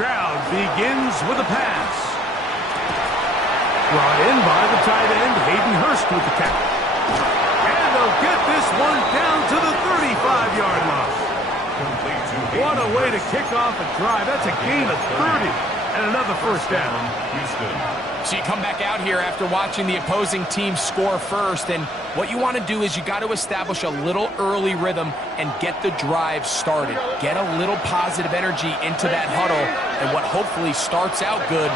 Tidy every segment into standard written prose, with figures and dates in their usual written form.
Crowd begins with a pass. Brought in by the tight end, Hayden Hurst with the catch. And they'll get this one down to the 35-yard line. What a way to kick off a drive. That's a gain of 30 and another first down. So you come back out here after watching the opposing team score first, and what you want to do is you got to establish a little early rhythm and get the drive started. Get a little positive energy into that huddle, and what hopefully starts out good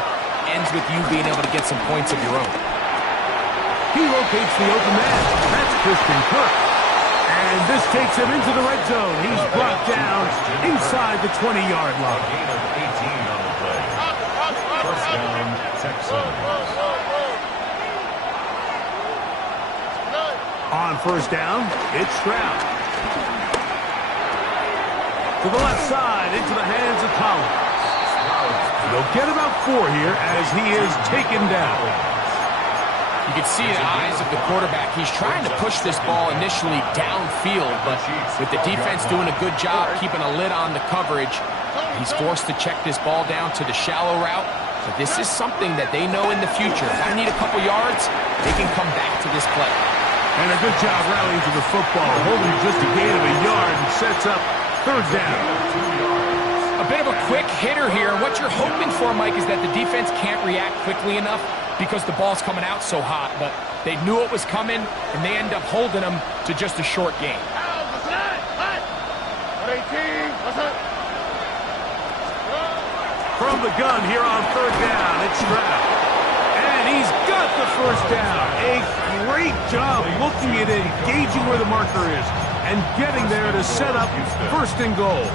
ends with you being able to get some points of your own. He locates the open man. That's Christian Kirk. And this takes him into the red zone. He's brought down inside the 20-yard line. Gain of 18 on the play. First down, Texans. On first down, it's Stroud. To the left side, into the hands of Collins. They'll get about 4 here as he is taken down. You can see the eyes of the quarterback. He's trying to push this ball initially downfield, but with the defense doing a good job keeping a lid on the coverage, he's forced to check this ball down to the shallow route. But this is something that they know in the future. If I need a couple yards, they can come back to this play. And a good job rallying to the football, holding just a gain of a yard and sets up third down. A bit of a quick hitter here. What you're hoping for, Mike, is that the defense can't react quickly enough because the ball's coming out so hot. But they knew it was coming, and they end up holding them to just a short gain. From the gun here on third down, it's Stroud. And he's got the first down. A great job looking at it, engaging where the marker is, and getting there to set up first and goal.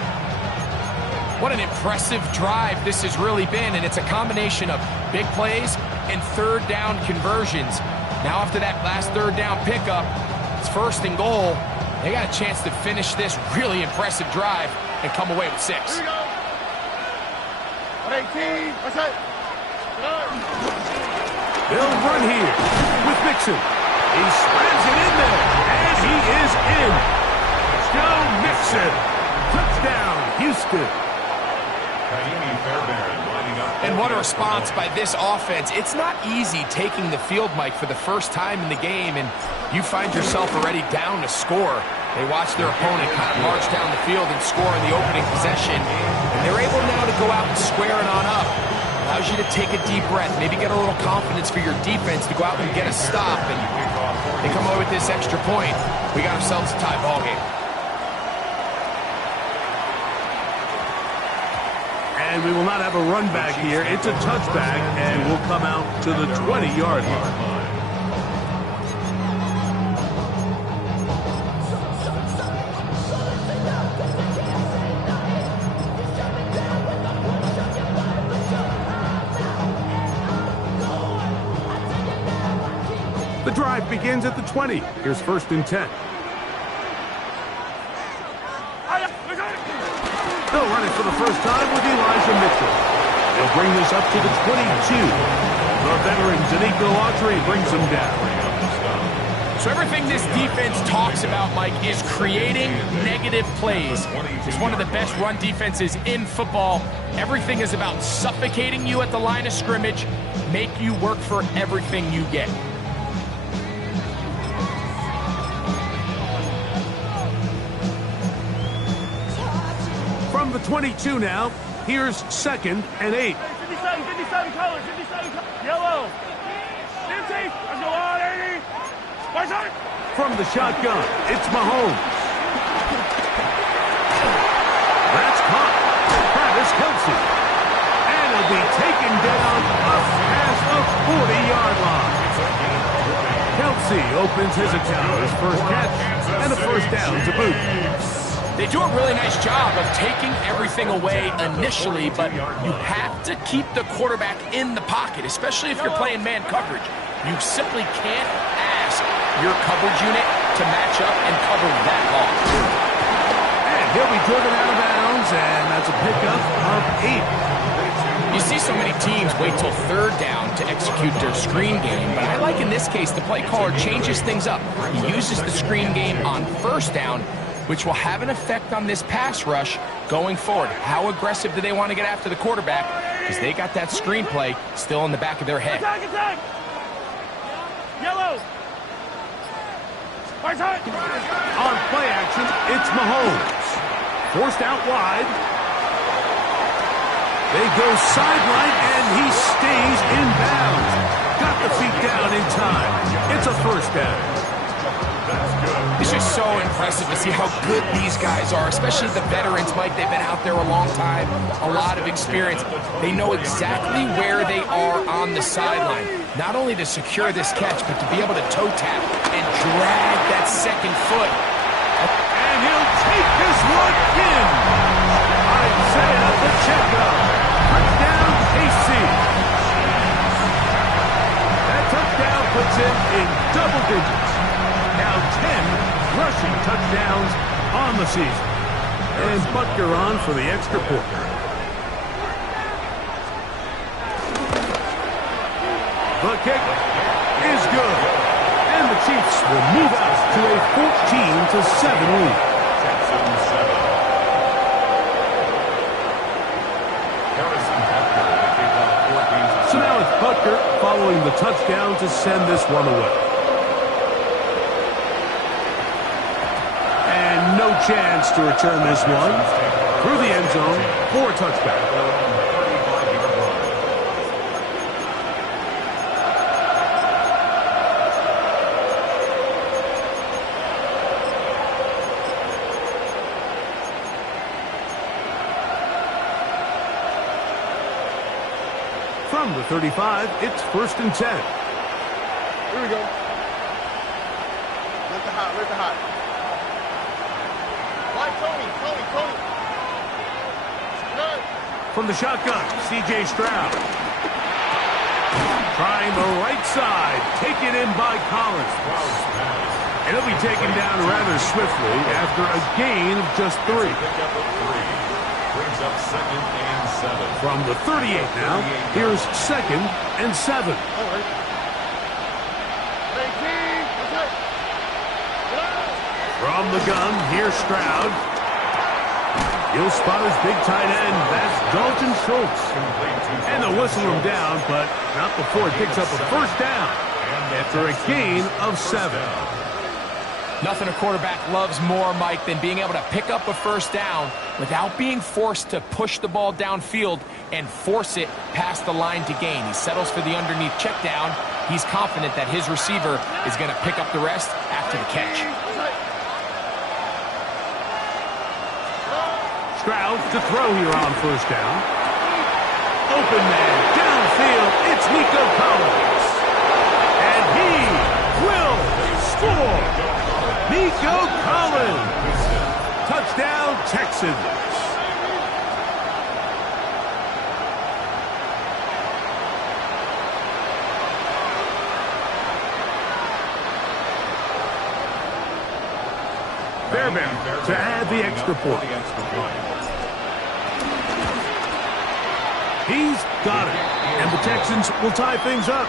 What an impressive drive this has really been, and it's a combination of big plays and third down conversions. Now after that last third down pickup, it's first and goal. They got a chance to finish this really impressive drive and come away with 6. They'll run here with Mixon. He slams it in there, and he is in. Joe Mixon. Touchdown, Houston. And what a response by this offense. It's not easy taking the field, Mike, for the first time in the game, and you find yourself already down to score. They watch their opponent kind of march down the field and score in the opening possession, and they're able now to go out and square it on up. Allows you to take a deep breath, maybe get a little confidence for your defense to go out and get a stop, and they come away with this extra point. We got ourselves a tie ball game. And we will not have a run back here. It's a touchback, and we'll come out to the 20-yard line. The drive begins at the 20. Here's first and 10. They'll run it for the first time with Elijah Mitchell. They'll bring this up to the 22. The veteran Danico Autry brings him down. So everything this defense talks about, Mike, is creating negative plays. It's one of the best run defenses in football. Everything is about suffocating you at the line of scrimmage, make you work for everything you get. From the 22 now, here's second and 8. 57 colors, 57 colors. Yellow. 50. Let's go on, 80. From the shotgun, it's Mahomes. That's caught. Travis Kelce. And he'll be taken down up past the 40-yard line. Kelce opens his account, his first catch, and a first down to boot. They do a really nice job of taking everything away initially, but you have to keep the quarterback in the pocket, especially if you're playing man coverage. You simply can't ask your coverage unit to match up and cover that ball. And he'll be driven out of bounds downs, and that's a pickup of 8. You see so many teams wait till third down to execute their screen game, but I like in this case the play caller changes things up. He uses the screen game on first down, which will have an effect on this pass rush going forward. How aggressive do they want to get after the quarterback? Because they got that screen play still in the back of their head. Attack, attack! Yellow! On play action, it's Mahomes. Forced out wide. They go sideline, and he stays in bounds. Got the feet down in time. It's a first down. It's just so impressive to see how good these guys are, especially the veterans, Mike. They've been out there a long time, a lot of experience. They know exactly where they are on the sideline, not only to secure this catch, but to be able to toe tap and drag that second foot. And he'll take this one in. Isaiah Pacheco. Touchdown, KC. That touchdown puts him in double digits. Now 10 rushing touchdowns on the season. And Butker on for the extra point. The kick is good. And the Chiefs will move out to a 14-7 lead. So now it's Butker following the touchdown to send this one away. And no chance to return this one through the end zone for a touchback. From the 35, it's 1st and 10. Here we go. Let the hot, let the hot. Why, Tony? Good. From the shotgun, C.J. Stroud. Trying the right side, taken in by Collins. And he'll be taken down rather swiftly after a gain of just 3. Brings up 2nd and 7. From the 38 now, here's 2nd and 7. From the gun, here's Stroud. He'll spot his big tight end. That's Dalton Schultz. And they'll whistle him down, but not before he picks up a first down after a gain of 7. Nothing a quarterback loves more, Mike, than being able to pick up a first down without being forced to push the ball downfield and force it past the line to gain. He settles for the underneath check down. He's confident that his receiver is going to pick up the rest after the catch. Stroud to throw here on first down. Open man, downfield, it's Nico Collins. And he will score. Nico Collins. Touchdown, Texans. Fairbairn to add the extra point. He's got it. And the Texans will tie things up.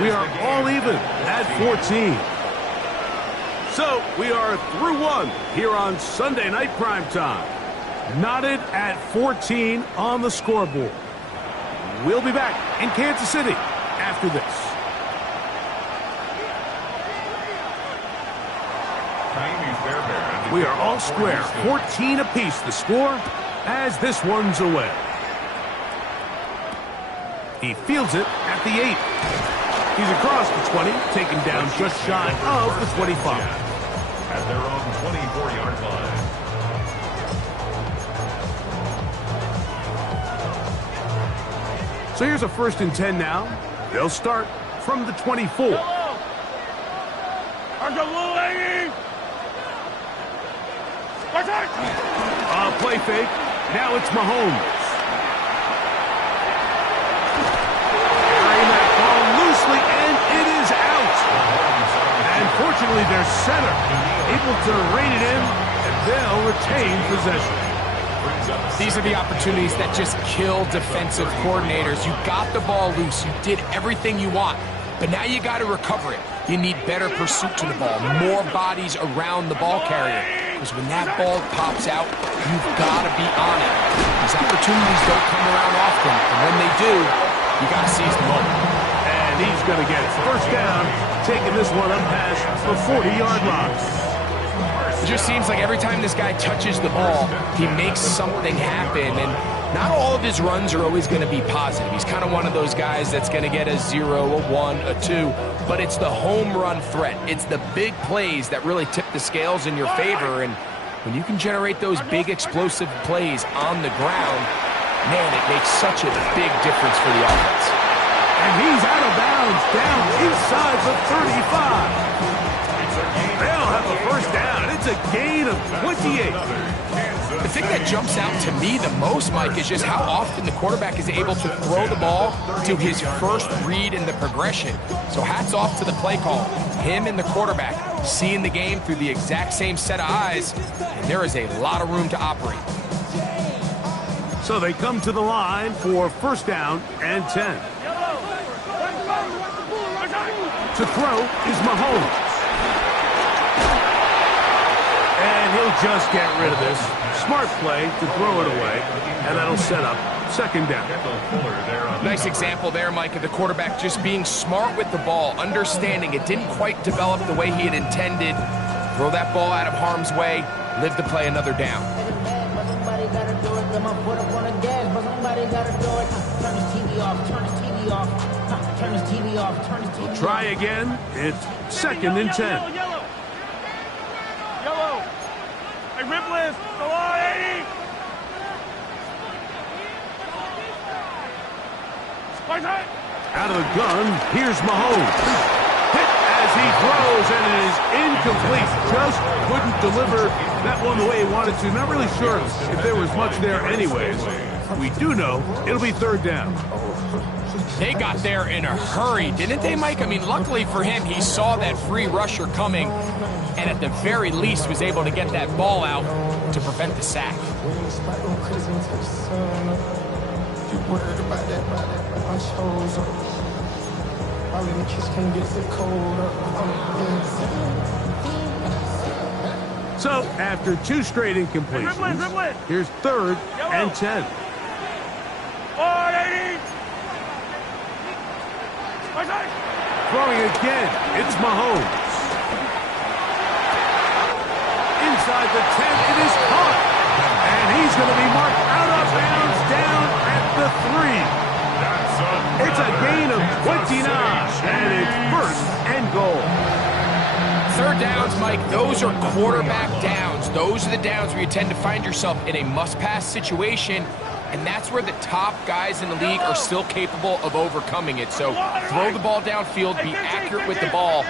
We are all even at 14. So we are through one here on Sunday Night Primetime. Knotted at 14 on the scoreboard. We'll be back in Kansas City after this. We are all square, 14 apiece the score as this one's away. He fields it at the 8. He's across the 20, taken down just shy of the 25. At their own 24-yard line. So here's a 1st and 10 now. They'll start from the 24. Play fake. Now it's Mahomes. Carrying that ball loosely, and it is out. And fortunately, their center able to rein it in, and they'll retain possession. These are the opportunities that just kill defensive coordinators. You got the ball loose. You did everything you want. But now you got to recover it. You need better pursuit to the ball, more bodies around the ball carrier. Because when that ball pops out, you've got to be on it. These opportunities don't come around often. And when they do, you got to seize the moment. And he's going to get it. First down, taking this one up past the 40-yard line. It just seems like every time this guy touches the ball, he makes something happen. And not all of his runs are always going to be positive. He's kind of one of those guys that's going to get a 0, a 1, a 2. But it's the home run threat. It's the big plays that really tip the scales in your favor. And when you can generate those big explosive plays on the ground, man, it makes such a big difference for the offense. And he's out of bounds down inside the 35. They'll have a first down. It's a gain of 28. The thing that jumps out to me the most, Mike, is just how often the quarterback is able to throw the ball to his first read in the progression. So hats off to the play call. Him and the quarterback seeing the game through the exact same set of eyes, and there is a lot of room to operate. So they come to the line for first down and 10. To throw is Mahomes. And he'll just get rid of this. Smart play to throw it away, and that'll set up second down. Nice example there, Mike, of the quarterback just being smart with the ball, understanding it didn't quite develop the way he had intended. Throw that ball out of harm's way, live to play another down. Try again. It's second and 10. Yellow. Hey, Ripless, go on, 80. Out of the gun, here's Mahomes. Hit as he throws, and it is incomplete. Just couldn't deliver that one the way he wanted to. Not really sure if there was much there anyways. We do know it'll be third down. They got there in a hurry, didn't they, Mike? I mean, luckily for him, he saw that free rusher coming, and at the very least was able to get that ball out to prevent the sack. So, after two straight incompletions, here's third and 10. Throwing again, it's Mahomes. Inside the 10, it is caught. And he's going to be marked out of bounds down at the 3. It's a gain of 29, and it's first and goal. Third downs, Mike, those are quarterback downs. Those are the downs where you tend to find yourself in a must-pass situation, and that's where the top guys in the league are still capable of overcoming it. So throw the ball downfield, be accurate with the ball.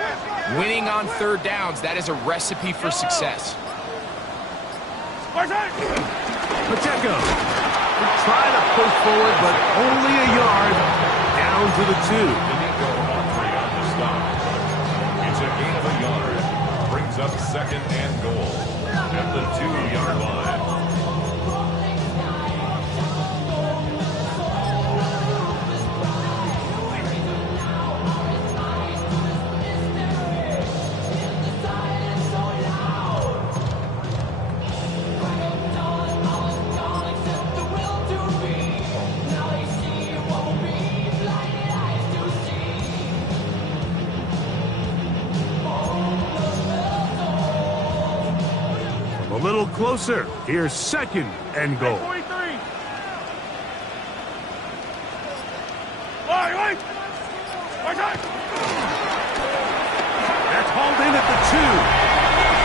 Winning on third downs, that is a recipe for success. Pacheco try to push forward, but only a yard down to the 2. It's a gain of a yard. Brings up second and goal at the 2-yard line. A little closer. Here's second and goal. 43. That's hauled in at the 2.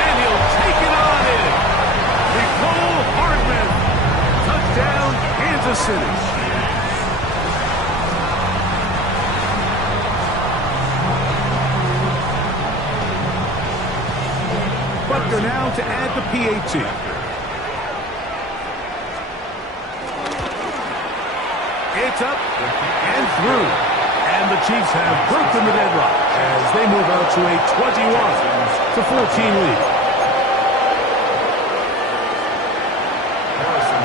And he'll take it on in. Nicole Hardman. Touchdown, Kansas City. Butker now to add the PAT. It's up and through. And the Chiefs have broken the deadlock as they move out to a 21-14 lead. Harrison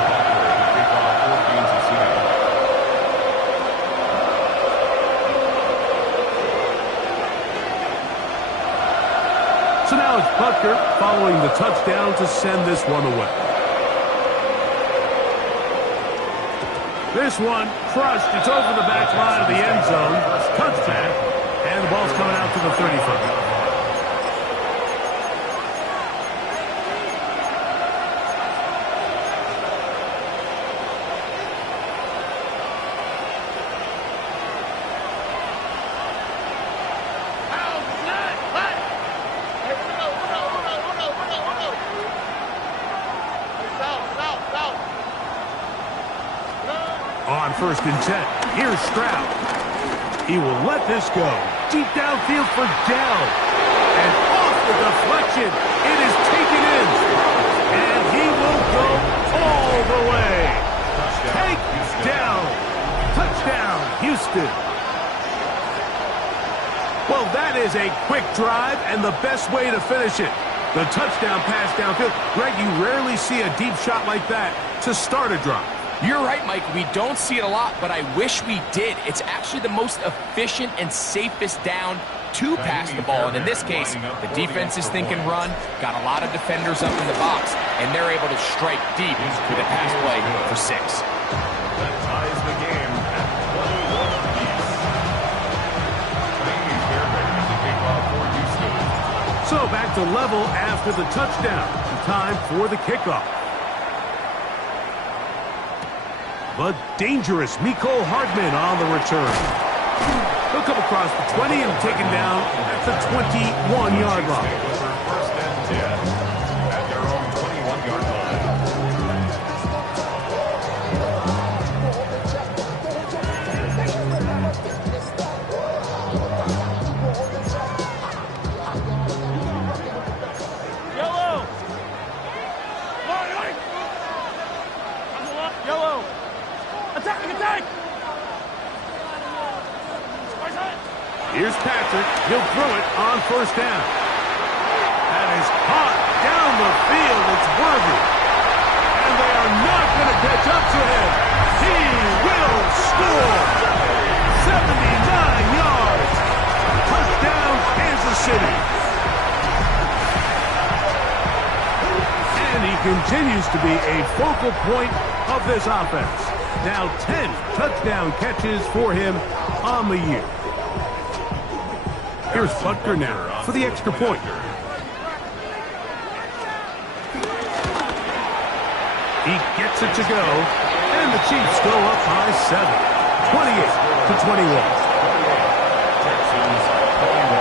following the touchdown to send this one away. This one crushed. It's over the back line of the end zone. Touchback. And the ball's coming out to the 35. On 1st and 10, here's Stroud. He will let this go. Deep downfield for Dell. And off the deflection, it is taken in. And he will go all the way. Take down. Touchdown, Houston. Well, that is a quick drive and the best way to finish it. The touchdown pass downfield. Greg, you rarely see a deep shot like that to start a drive. You're right, Mike. We don't see it a lot, but I wish we did. It's actually the most efficient and safest down to pass the ball. And in this case, the defense is thinking run, got a lot of defenders up in the box, and they're able to strike deep with a pass play for 6. That ties the game at 21 apiece. Miami Bearbears to kick off for Houston. So back to level after the touchdown. Time for the kickoff. But dangerous Mecole Hardman on the return. He'll come across the 20 and taken down at the 21-yard line. First and 10 at their own 21-yard line. Yellow! Yellow! Attack! Attack! Here's Patrick. He'll throw it on 1st down. That is caught down the field. It's Worthy. And they are not going to catch up to him. He will score. 79 yards. Touchdown, Kansas City. And he continues to be a focal point of this offense. Now 10 touchdown catches for him on the year. Here's Butker now for the extra point. He gets it to go, and the Chiefs go up by 7, 28-21. Texans 21.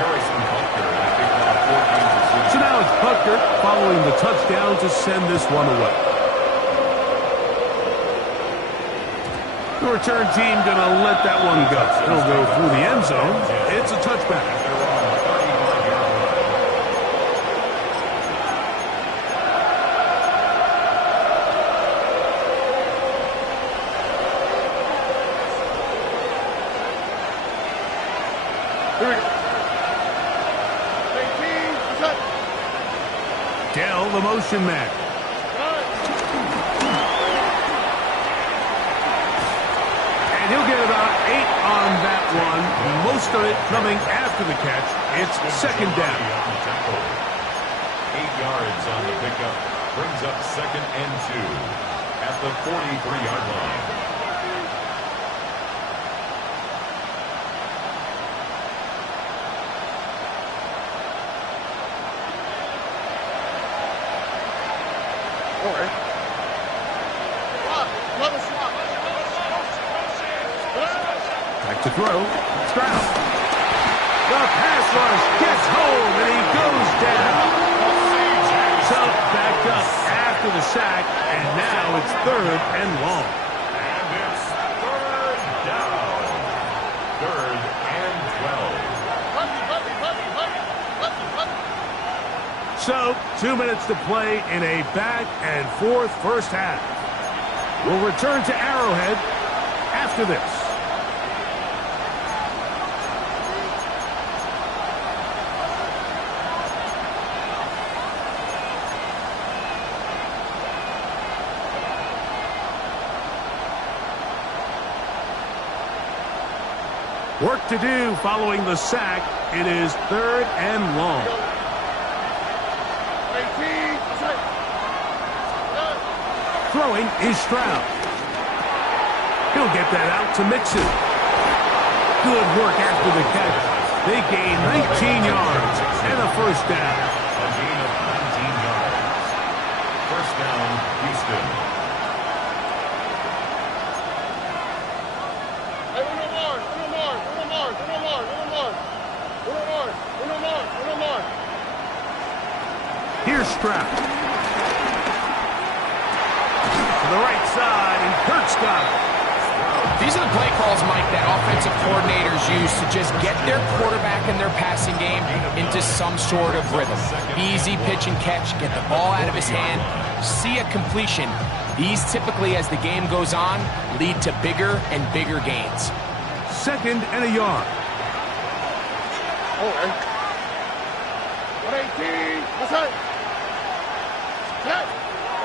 Harrison Butker has picked off 4 games. So now it's Butker following the touchdown to send this one away. The return team going to let that one go. It'll go through the end zone. It's a touchback. Dell, the motion man. He'll get about 8 on that one. Most of it coming after the catch. It's 2nd down. 8 yards on the pickup. Brings up 2nd and 2 at the 43-yard line. Back to throw. Stroud. The pass rush gets home, and he goes down. So backed up after the sack, and now it's 3rd and long. And it's 3rd down. 3rd and 12. So 2 minutes to play in a back and forth first half. We'll return to Arrowhead after this. Work to do following the sack. It is 3rd and long. Throwing is Stroud. He'll get that out to Mixon. Good work after the catch. They gain 19 yards and a first down. A gain of 19 yards. First down, Houston. Here's Stroud. To the right side, and Kurt's got it. These are the play calls, Mike, that offensive coordinators use to just get their quarterback and their passing game into some sort of rhythm. Easy pitch and catch, get the ball out of his hand, see a completion. These typically, as the game goes on, lead to bigger and bigger gains. 2nd and a yard.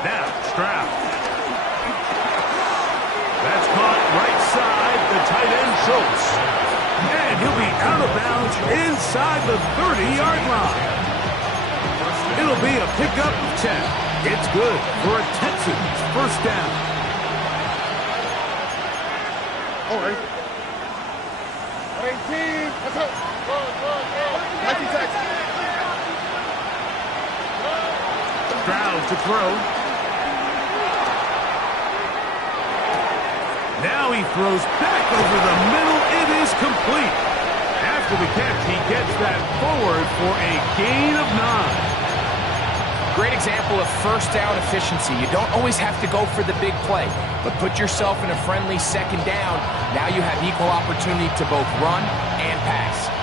Now, Stroud. That's caught right side, the tight end Schultz. And he'll be out of bounds inside the 30-yard line. It'll be a pickup of 10. It's good for a Texans first down. Stroud to throw. Now he throws back over the middle. It is complete. After the catch, he gets that forward for a gain of 9. Great example of first down efficiency. You don't always have to go for the big play, but put yourself in a friendly second down. Now you have equal opportunity to both run and pass.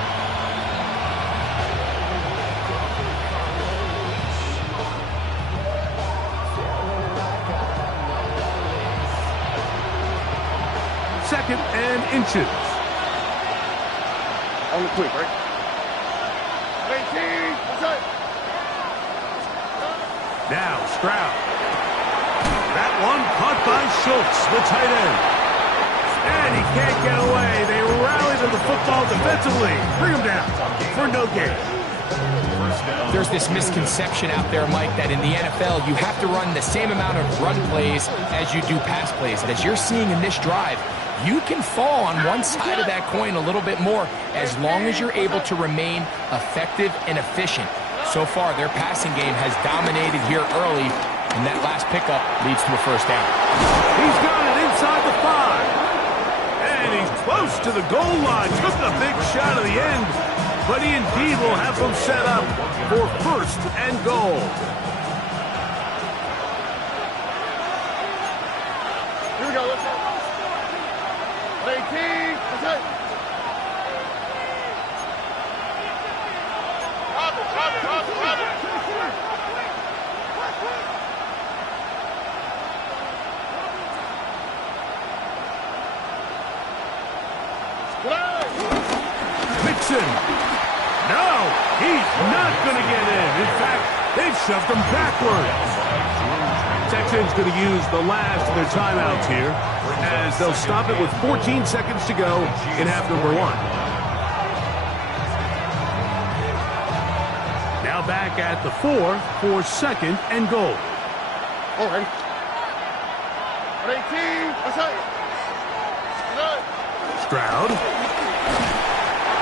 Second and inches. On the quick, right? Now Stroud. That one caught by Schultz, the tight end. And he can't get away. They rally to the football defensively. Bring him down for no gain. There's this misconception out there, Mike, that in the NFL you have to run the same amount of run plays as you do pass plays. And as you're seeing in this drive, you can fall on one side of that coin a little bit more as long as you're able to remain effective and efficient. So far, their passing game has dominated here early, and that last pickup leads to a first down. He's got it inside the 5. And he's close to the goal line. Took a big shot at the end, but he indeed will have them set up for first and goal. Here we go, let's go. 18, let's go. Mixon. No, he's not going to get in. In fact, they've shoved him backwards. Texans going to use the last of their timeouts here as they'll stop it with 14 seconds to go in half number 1. Now back at the 4 for second and goal. All right. 18, let's go. Stroud.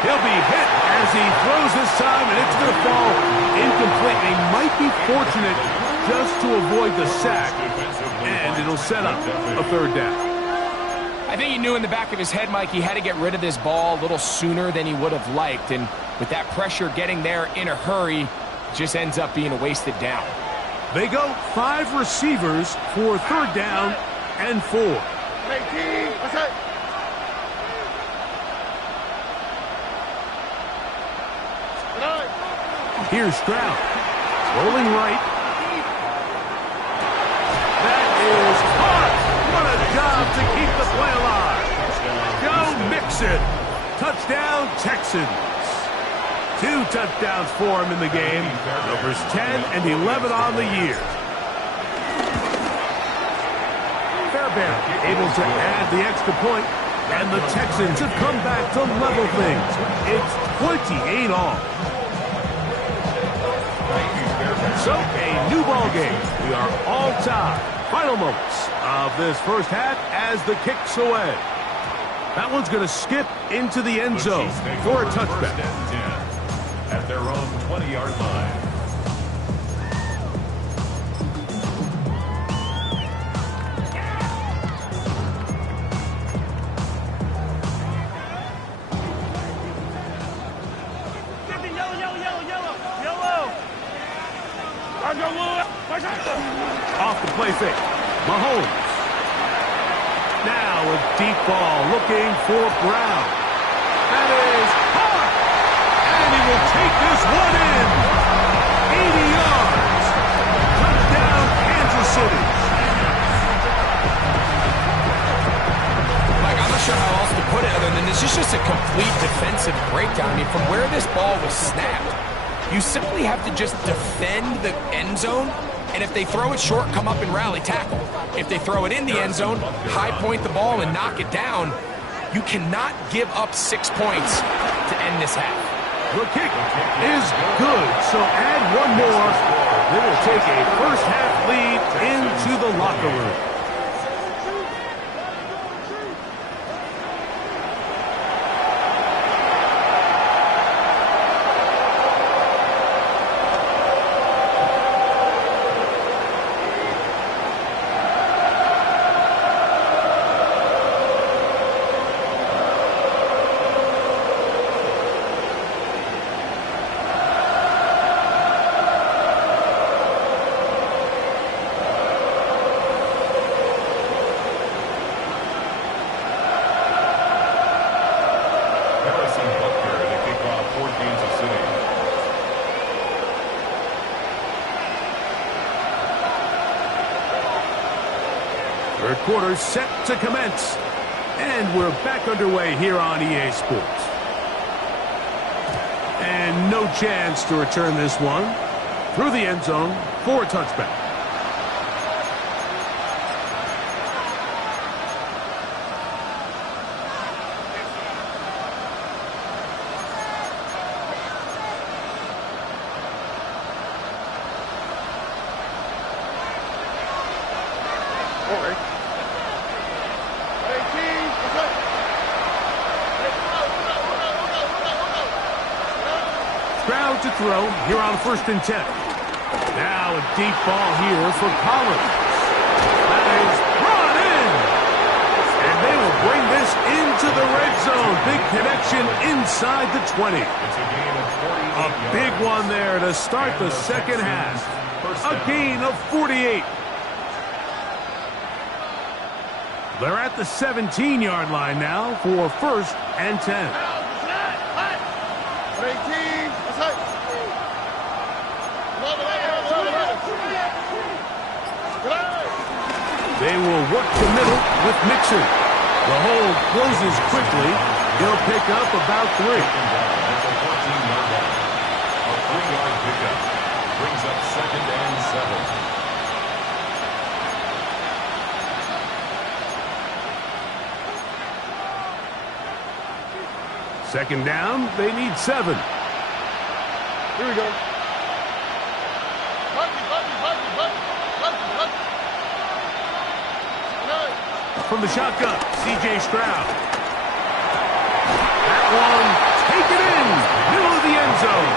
He'll be hit as he throws this time, and it's going to fall incomplete. They might be fortunate just to avoid the sack, and it'll set up a third down. I think he knew in the back of his head, Mike, he had to get rid of this ball a little sooner than he would have liked, and with that pressure getting there in a hurry, just ends up being a wasted down. They go 5 receivers for third down and 4. 18, let's go. Here's Stroud. Rolling right. That is caught. What a job to keep the play alive. Joe Mixon. Touchdown, Texans. 2 touchdowns for him in the game. Numbers 10 and 11 on the year. Fairbairn able to add the extra point. And the Texans have come back to level things. It's 28 all. So, a new ball game. We are all tied. Final moments of this first half as the kick's away. That one's going to skip into the end zone for a touchback. At their own 20-yard line. Off the play fake. Mahomes. Now a deep ball looking for Brown. That is caught. And he will take this one in. 80 yards. Touchdown, Kansas City. Mike, I'm not sure how else to put it other than this is just a complete defensive breakdown. I mean, from where this ball was snapped, you simply have to just defend the end zone. And if they throw it short, come up and rally tackle. If they throw it in the end zone, high point the ball and knock it down. You cannot give up 6 points to end this half. The kick is good, so add one more. They will take a first half lead into the locker room. Third quarter set to commence. And we're back underway here on EA Sports. And no chance to return this one. Through the end zone for a touchback. Stroud to throw here on 1st and 10. Now a deep ball here for Collins. That is brought in. And they will bring this into the red zone. Big connection inside the 20. A big one there to start the second half. A gain of 48. They're at the 17-yard line now for 1st and 10. They will work the middle with Mixon. The hold closes quickly. He'll pick up about 3. A 3-yard pickup brings up 2nd and 7. 2nd down, they need 7. Here we go. From the shotgun, C.J. Stroud. That one, taken in, middle of the end zone.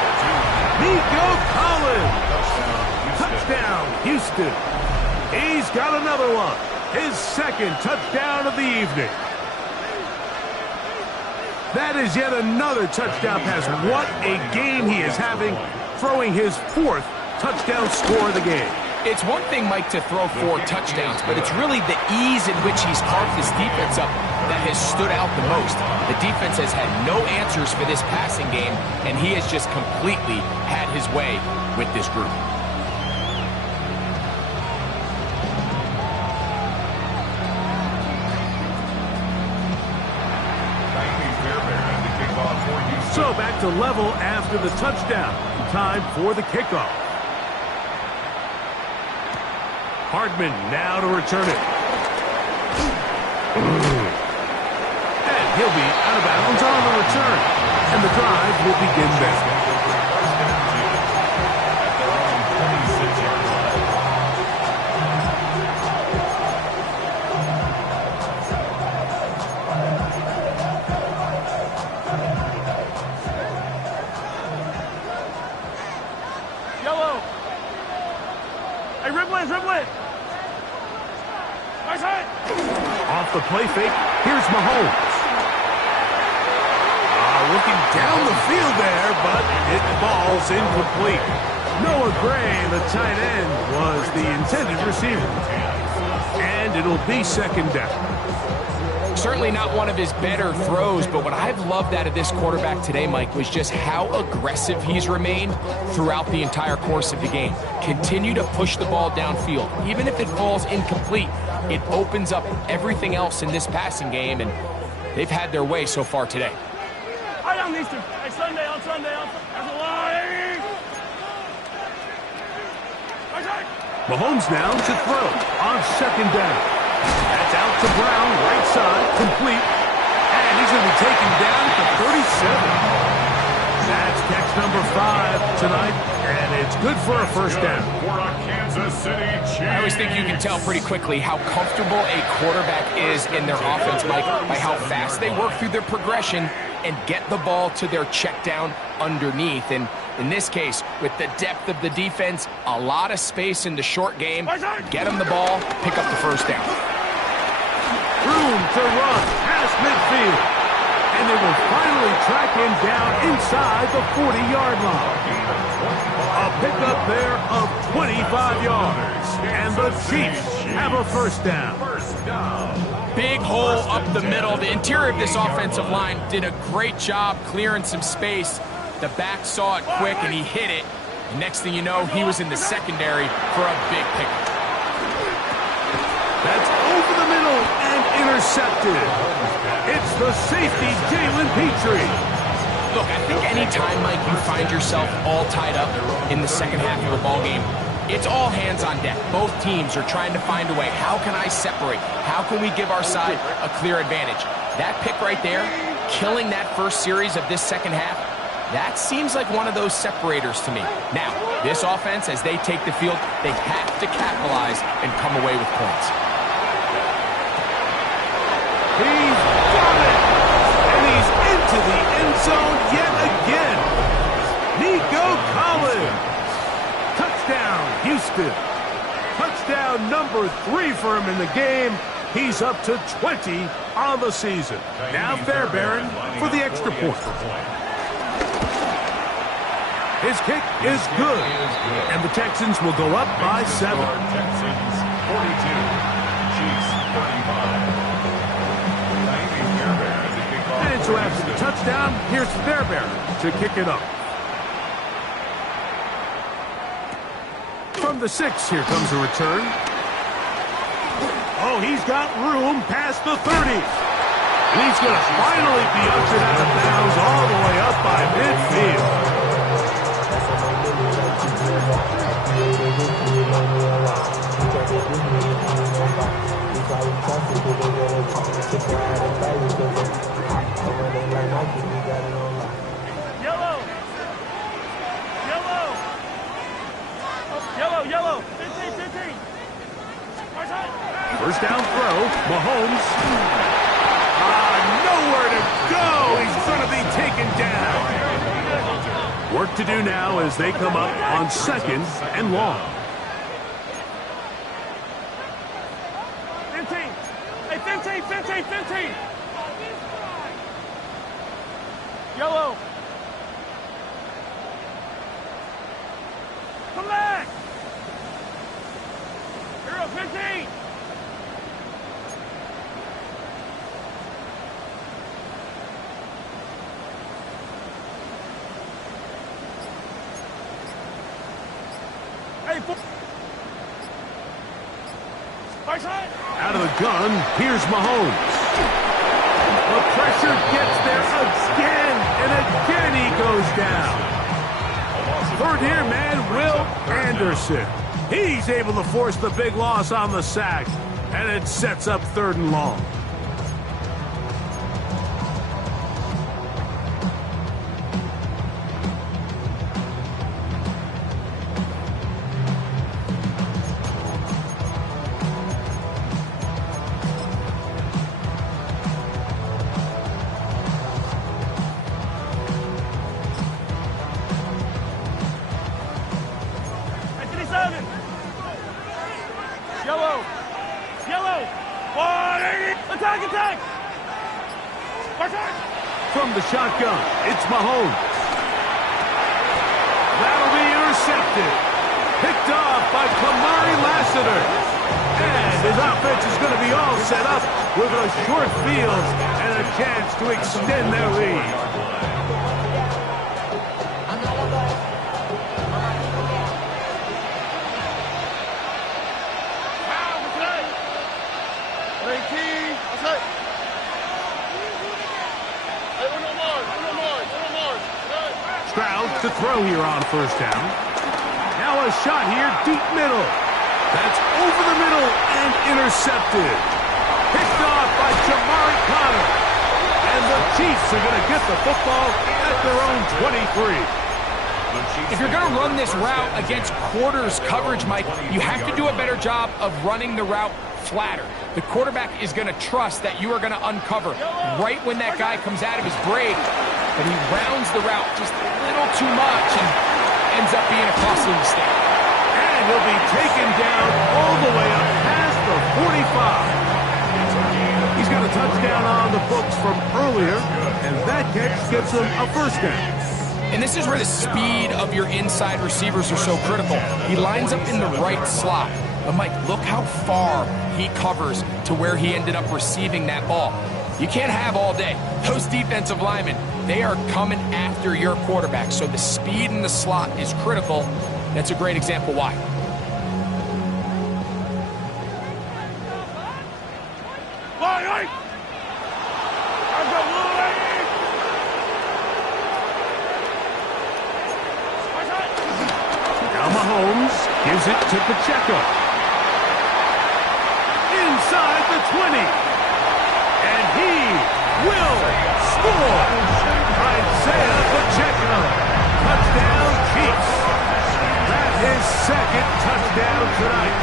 Nico Collins. Touchdown, Houston. He's got another one. His 2nd touchdown of the evening. That is yet another touchdown pass. What a game he is having, throwing his 4th touchdown score of the game. It's one thing, Mike, to throw 4 touchdowns, but it's really the ease in which he's carved this defense up that has stood out the most. The defense has had no answers for this passing game, and he has just completely had his way with this group. So back to level after the touchdown. Time for the kickoff. Hardman now to return it. He'll be out of bounds on the return. And the drive will begin there. At their own 26-yard line. Yellow. Hey, Ripley, Ripley. Nice hit. Off the play fake, here's Mahomes. Looking down the field there, but it falls incomplete. Noah Gray, the tight end, was the intended receiver. And it'll be second down. Certainly not one of his better throws, but what I've loved out of this quarterback today, Mike, was just how aggressive he's remained throughout the entire course of the game. Continue to push the ball downfield. Even if it falls incomplete, it opens up everything else in this passing game, and they've had their way so far today. I don't need to. Hey, Sunday, on Sunday. There's a line. Nice hit. Mahomes now to throw on second down. That's out to Brown, right side, complete. And he's going to be taken down at the 37. That's catch number 5 tonight, and it's good for a first down. For a Kansas City Chiefs. I always think you can tell pretty quickly how comfortable a quarterback is in their offense, Mike, by how fast they work through their progression and get the ball to their check down underneath. And in this case, with the depth of the defense, a lot of space in the short game, get them the ball, pick up the first down. Room to run past midfield. And they will finally track him down inside the 40-yard line. A pickup there of 25 yards. And the Chiefs have a first down. Big hole up the middle. The interior of this offensive line did a great job clearing some space. The back saw it quick, and he hit it. And next thing you know, he was in the secondary for a big pickup. That's over the middle and intercepted. It's the safety, Jalen Petrie. Look, I think anytime, Mike, you find yourself all tied up in the second half of the ballgame, it's all hands on deck. Both teams are trying to find a way. How can I separate? How can we give our side a clear advantage? That pick right there, killing that first series of this second half, that seems like one of those separators to me. Now, this offense, as they take the field, they have to capitalize and come away with points. He's got it! And he's into the end zone yet again. Nico Collins. Touchdown, Houston. Touchdown number 3 for him in the game. He's up to 20 on the season. Now Fairbairn for the extra point. His kick is good. And the Texans will go up by 7. Texans 42, Chiefs 35. And so after the touchdown, here's Fairbairn to kick it up. From the 6, here comes a return. Oh, he's got room past the 30. And he's going to finally be ushered out of bounds all the way up by midfield. Yellow. 15. First down throw, Mahomes. Nowhere to go. He's going to be taken down. Work to do now as they come up on second and long. 15. Hey, 15. Yellow. Come back. Hero 15. Hey, out of the gun, here's Mahomes. The pressure gets there again, and again he goes down. Third here, man, Will Anderson. He's able to force the big loss on the sack, and it sets up 3rd and long. go. 180. Attack, attack. From the shotgun, it's Mahomes. That'll be intercepted. Picked off by Kamari Lassiter. And his offense is going to be all set up with a short field and a chance to extend their lead. Stroud to throw here on first down. Now a shot here, deep middle. That's over the middle and intercepted. Picked off by Jamari Connor. And the Chiefs are going to get the football at their own 23. If you're going to run this route against quarters coverage, Mike, you have to do a better job of running the route flatter. The quarterback is going to trust that you are going to uncover right when that guy comes out of his break, but he rounds the route just a little too much and ends up being a costly mistake. And he'll be taken down all the way up past the 45. He's got a touchdown on the books from earlier, and that catch gets him a first down. And this is where the speed of your inside receivers are so critical. He lines up in the right slot. But, Mike, look how far he covers to where he ended up receiving that ball. You can't have all day. Those defensive linemen, they are coming after your quarterback. So the speed in the slot is critical. That's a great example why. Now Mahomes gives it to Pacheco. Inside the 20. And he will score. Isaiah Pacheco. Touchdown, Chiefs. That's his second touchdown tonight.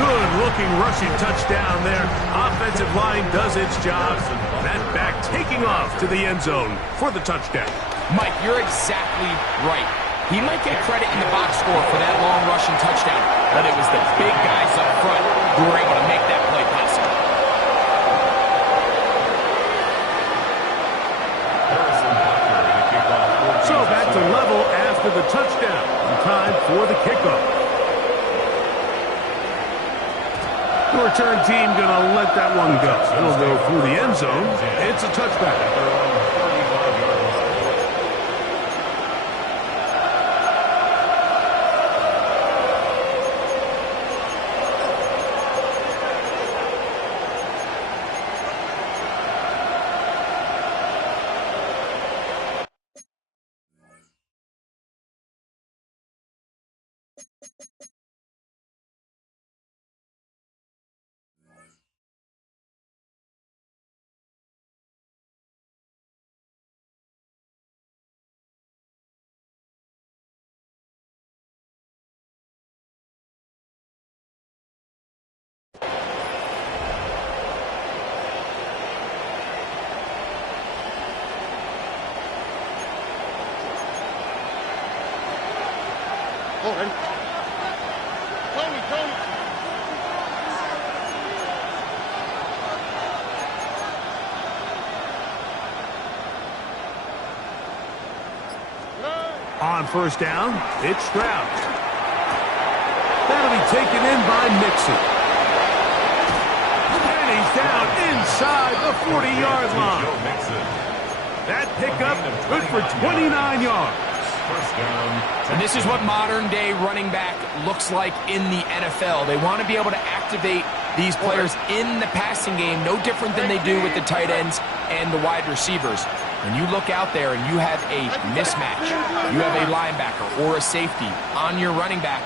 Good-looking rushing touchdown there. Offensive line does its job. That back taking off to the end zone for the touchdown. Mike, you're exactly right. He might get credit in the box score for that long rushing touchdown, but it was the big guys up front who were able to make that play possible. So back to level after the touchdown. Time for the kickoff. The return team going to let that one go. It'll go through the end zone. It's a touchback. Tony. On first down, it's Stroud. That'll be taken in by Mixon. And he's down inside the 40-yard line. That pickup good for 29 yards. And this is what modern-day running back looks like in the NFL. They want to be able to activate these players in the passing game, no different than they do with the tight ends and the wide receivers. When you look out there and you have a mismatch, you have a linebacker or a safety on your running back,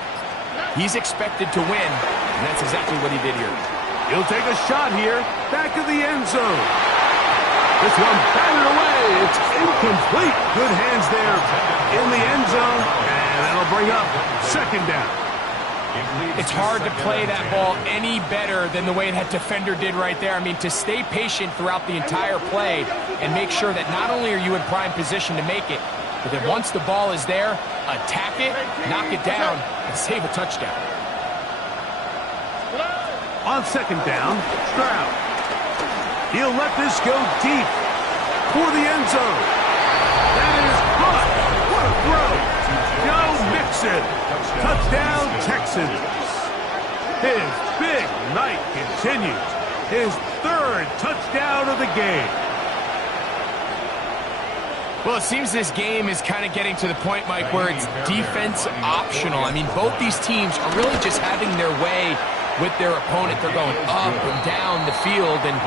he's expected to win, and that's exactly what he did here. He'll take a shot here, back of the end zone. This one batted away. It's incomplete. Good hands there in the end zone, and that'll bring up second down. It's hard to play that ball any better than the way that defender did right there. I mean, to stay patient throughout the entire play and make sure that not only are you in prime position to make it, but that once the ball is there, attack it, knock it down, and save a touchdown. On second down, Stroud. He'll let this go deep for the end zone. That is caught. What a throw. Joe Mixon. Touchdown, Texans. His big night continues. His third touchdown of the game. Well, it seems this game is kind of getting to the point, Mike, where it's defense optional. I mean, both these teams are really just having their way with their opponent. They're going up and down the field, and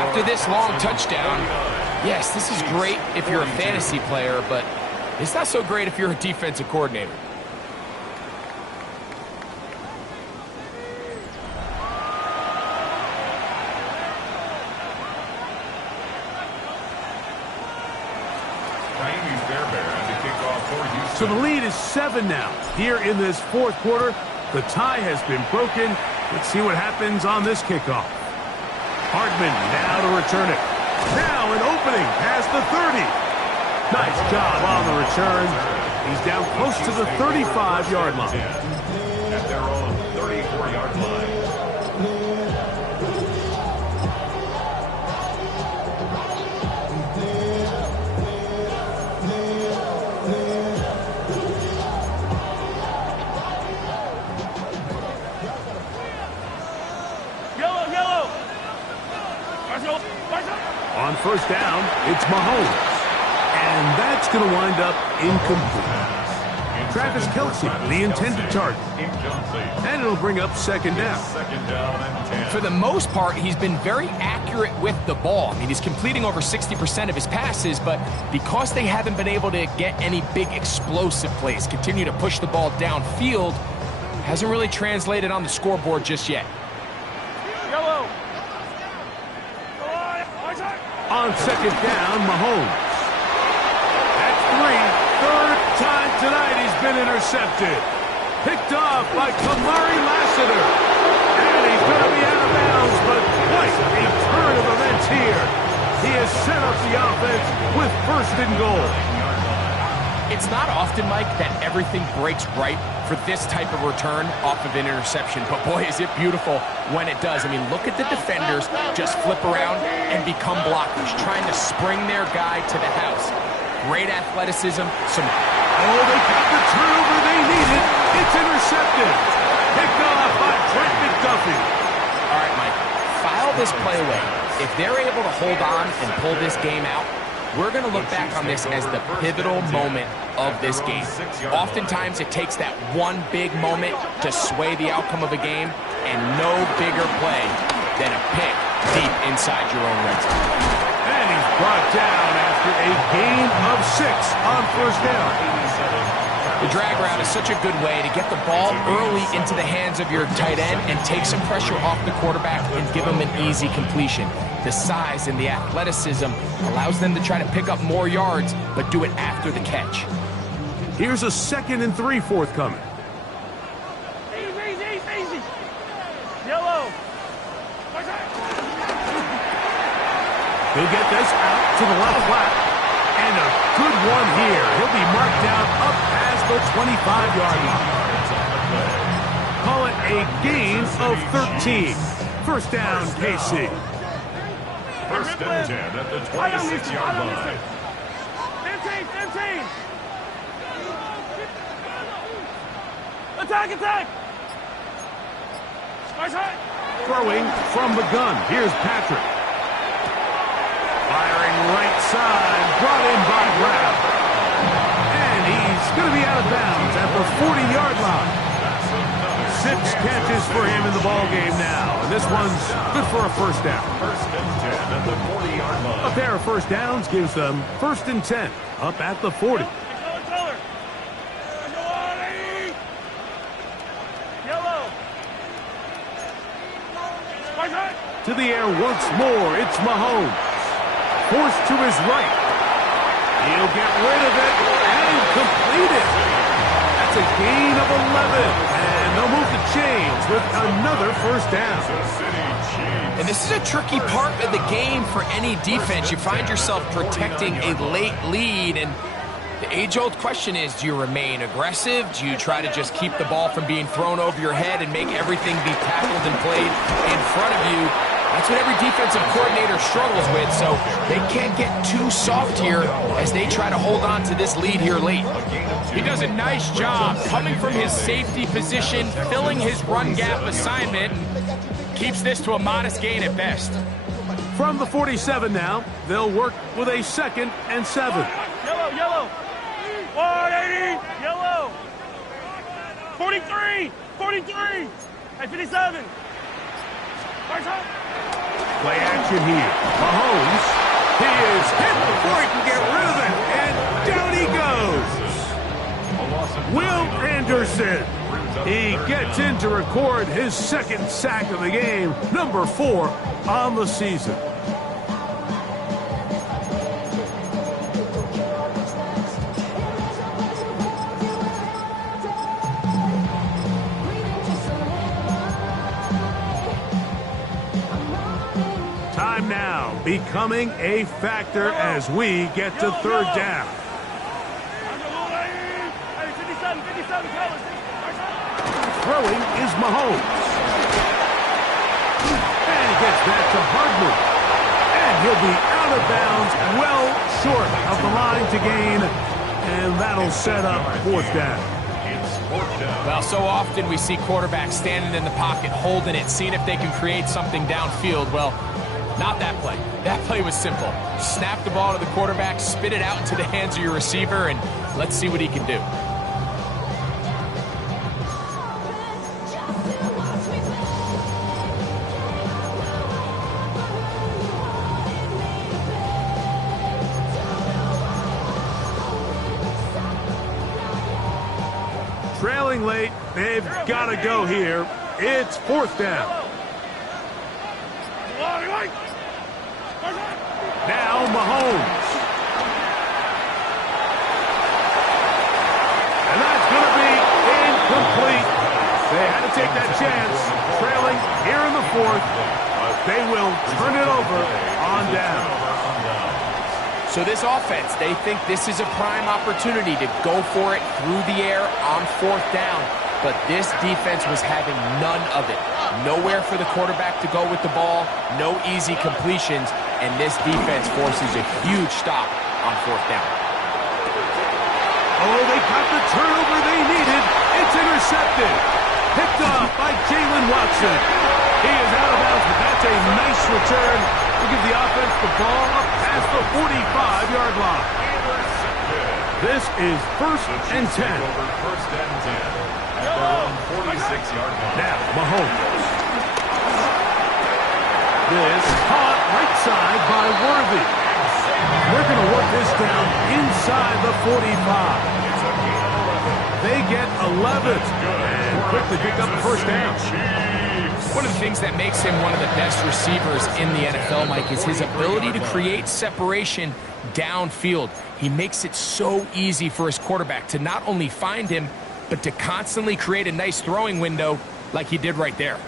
after this long touchdown, yes, this is great if you're a fantasy player, but it's not so great if you're a defensive coordinator. So the lead is 7 now. Here in this fourth quarter, the tie has been broken. Let's see what happens on this kickoff. Hardman now to return it. Now an opening past the 30. Nice job on the return. He's down close to the 35-yard line. At their own 34-yard line. On first down, it's Mahomes. And that's going to wind up incomplete. Travis Kelce, the intended target. And it'll bring up second down. For the most part, he's been very accurate with the ball. I mean, he's completing over 60% of his passes, but because they haven't been able to get any big explosive plays, continue to push the ball downfield, hasn't really translated on the scoreboard just yet. Yellow. On second down, Mahomes. That's 3. Third time tonight he's been intercepted. Picked off by Kamari Lassiter. And he's going to be out of bounds, but quite a turn of events here. He has set up the offense with first and goal. It's not often, Mike, that everything breaks right for this type of return off of an interception. But boy, is it beautiful when it does. I mean, look at the defenders just flip around and become blockers, trying to spring their guy to the house. Great athleticism. Oh, they got the turnover they needed. It's intercepted. Picked off by Trent McDuffie. All right, Mike, file this play away. If they're able to hold on and pull this game out, we're going to look back on this as the pivotal moment of this game. Oftentimes, it takes that one big moment to sway the outcome of a game, and no bigger play than a pick deep inside your own red zone. And he's brought down after a gain of 6 on first down. The drag route is such a good way to get the ball early into the hands of your tight end and take some pressure off the quarterback and give him an easy completion. The size and the athleticism allows them to try to pick up more yards, but do it after the catch. Here's a 2nd and 3 forthcoming. Easy. Yellow. He'll get this out to the left flat. And a good one here. He'll be marked down up past the 25-yard line. Call it a gain of 13. First down, KC. First and 10 at the 26-yard line. 15. Attack. Throwing from the gun. Here's Patrick. Firing right side. Brought in by Brown. And he's going to be out of bounds at the 40-yard line. 6 catches for him in the ballgame now. And this one's good for a first down. First and 10 at the 40-yard line. A pair of first downs gives them first and 10 up at the 40. To the air once more, it's Mahomes. Forced to his right. He'll get rid of it and complete it. That's a gain of 11. And they'll move the chains with another first down. And this is a tricky part of the game for any defense. You find yourself protecting a late lead, and The age-old question is, do you remain aggressive? Do you try to just keep the ball from being thrown over your head and make everything be tackled and played in front of you? That's what every defensive coordinator struggles with, so they can't get too soft here as they try to hold on to this lead here late. He does a nice job coming from his safety position, filling his run gap assignment, keeps this to a modest gain at best. From the 47 now, they'll work with a 2nd and 7. Yellow, yellow. 180, yellow. 43, 43. Hey, 57. Play action here. Mahomes. He is hit before he can get rid of it. And down he goes. Will Anderson. He gets in to record his 2nd sack of the game. Number 4 on the season. Time now becoming a factor as we get to 3rd down. Throwing is Mahomes. And he gets that to Hardman. And he'll be out of bounds, well short of the line to gain. And that'll set up 4th down. Well, so often we see quarterbacks standing in the pocket, holding it, seeing if they can create something downfield. Well, not that play. That play was simple. Snap the ball to the quarterback, spit it out into the hands of your receiver, and let's see what he can do. Trailing late, they've got to go here. It's 4th down. Now Mahomes. And that's going to be incomplete. They had to take that chance. Trailing here in the 4th. They will turn it over on down. So this offense, they think this is a prime opportunity to go for it through the air on 4th down. But this defense was having none of it. Nowhere for the quarterback to go with the ball, no easy completions, and this defense forces a huge stop on 4th down. Oh, they got the turnover they needed. It's intercepted. Picked off by Jalen Watson. He is out of bounds, but that's a nice return to give the offense the ball up past the 45-yard line. This is 1st and 10. First and 10. At their own 46-yard line. Now, Mahomes. This caught right side by Worthy. They're going to work this down inside the 45. They get 11 and quickly pick up the 1st down. One of the things that makes him one of the best receivers in the NFL, Mike, is his ability to create separation downfield. He makes it so easy for his quarterback to not only find him, but to constantly create a nice throwing window like he did right there.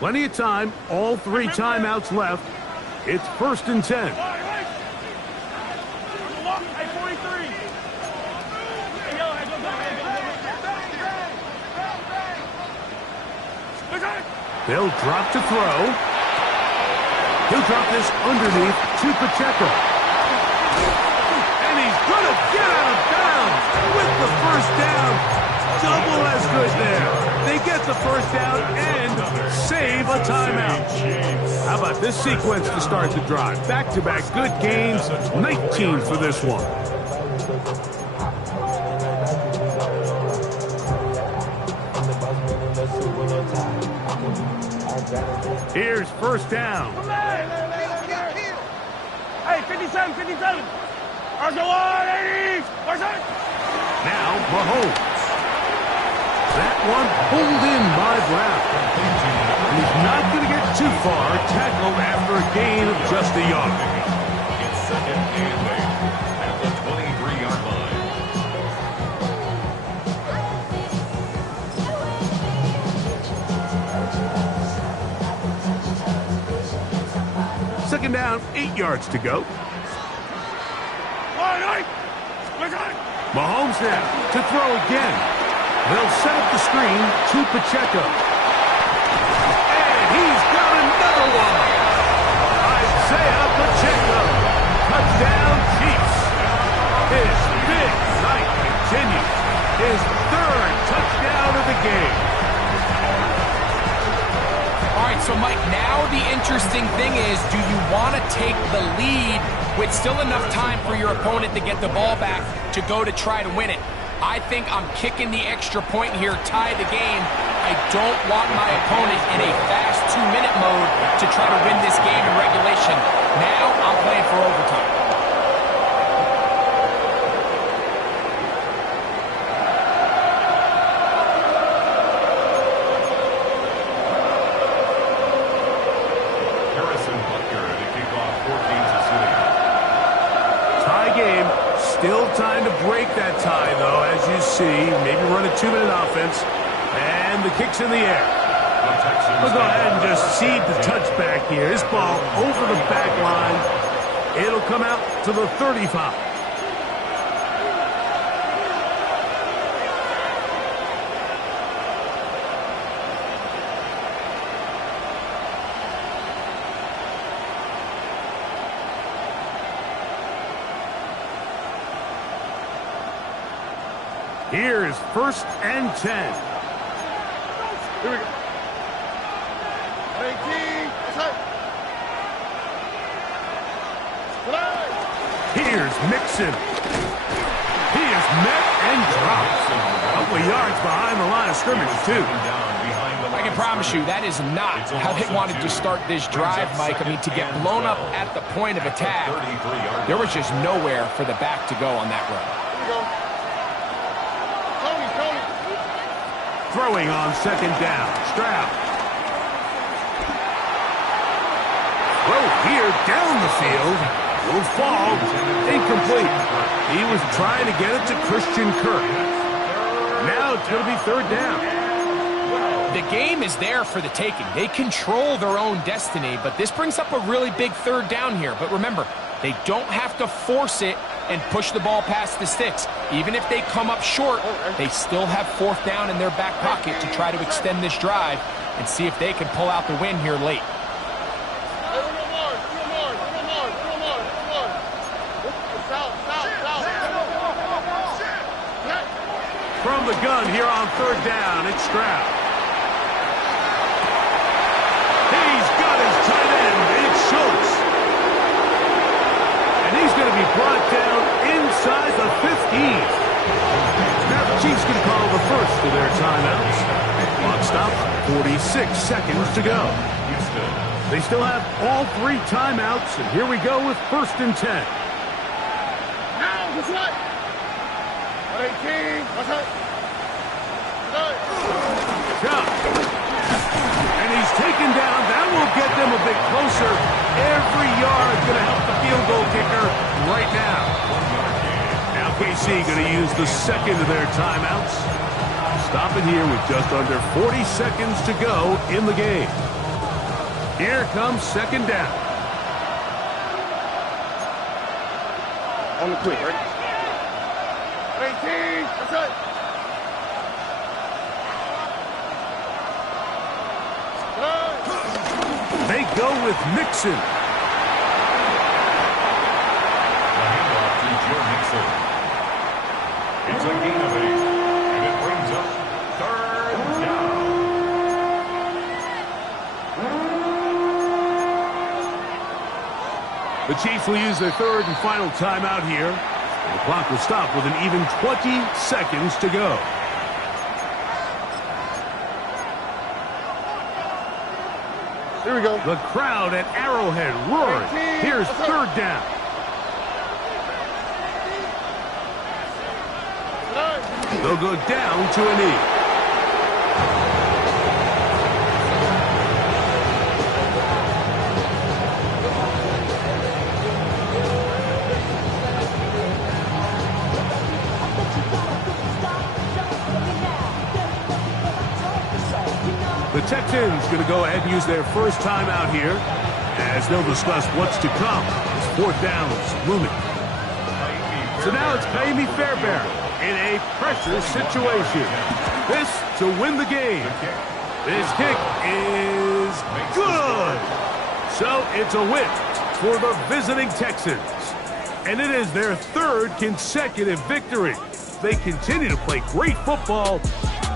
Plenty of time, all 3 timeouts left. It's 1st and 10. They'll drop to throw. He'll drop this underneath to Pacheco. And he's going to get out of bounds with the 1st down. Double as good there. They get the 1st down and save a timeout. How about this sequence to start the drive? Back-to-back good games, 19 for this one. Here's 1st down. Hey, 57, 57. Now Mahomes. That one pulled in by Brown. And he's not going to get too far. Tackled after a gain of just a yard. It's 2nd and 8 at the 23-yard line. 2nd down, 8 yards to go. Mahomes now to throw again. They'll set up the screen to Pacheco. And he's got another one. Isaiah Pacheco. Touchdown, Chiefs. His big night continues. His third touchdown of the game. All right, so Mike, now the interesting thing is, do you want to take the lead with still enough time for your opponent to get the ball back to go to try to win it? I think I'm kicking the extra point here, tie the game. I don't want my opponent in a fast 2-minute mode to try to win this game in regulation. Now I'm playing for overtime. Still time to break that tie, though, as you see. Maybe run a 2-minute offense. And the kick's in the air. We'll go ahead and just seed the touchback here. This ball over the back line. It'll come out to the 35. Here is 1st and 10. Here we go. 18. Here's Mixon. He is met and dropped. A couple of yards behind the line of scrimmage, too. I can promise you that is not how they wanted to start this drive, Mike. I mean, to get blown up at the point of attack, there was just nowhere for the back to go on that run. Here we go. Throwing on 2nd down. Stroud. Throw here down the field. Will fall. Incomplete. He was trying to get it to Christian Kirk. Now it's going to be 3rd down. The game is there for the taking. They control their own destiny, but this brings up a really big 3rd down here. But remember, they don't have to force it and push the ball past the sticks. Even if they come up short, they still have 4th down in their back pocket to try to extend this drive and see if they can pull out the win here late. From the gun here on 3rd down, it's Stroud. He's got his tight end. It's Schultz. And he's going to be brought down inside the 15. Now the Chiefs can call the first of their timeouts. Clock stop, 46 seconds to go. They still have all 3 timeouts, and here we go with 1st and 10. Now, what's right? 18. What's right? And he's taken down. That will get them a bit closer. Every yard going to help the field goal kicker right now. Now KC going to use the 2nd of their timeouts. Stop it here with just under 40 seconds to go in the game. Here comes 2nd down. On the quick, right? 18. That's right. They go with Mixon. The handoff to Joe Mixon. It's a gain of 8, and it brings up 3rd down. The Chiefs will use their 3rd and final timeout here. The clock will stop with an even 20 seconds to go. Here we go. The crowd at Arrowhead roaring. Here's 3rd down. They'll go down to a knee. The Texans going to go ahead and use their first timeout here as they'll discuss what's to come as 4th down is looming. So now it's Pay Me Fairbairn. in a pressure situation. This to win the game. This kick is good. So it's a win for the visiting Texans. And it is their third consecutive victory. They continue to play great football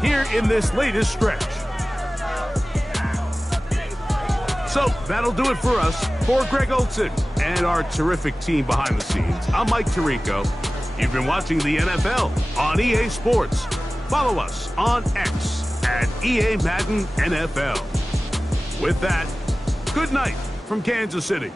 here in this latest stretch. So that'll do it for us. For Greg Olsen and our terrific team behind the scenes, I'm Mike Tirico. You've been watching the NFL on EA Sports. Follow us on X at EA Madden NFL. With that, good night from Kansas City.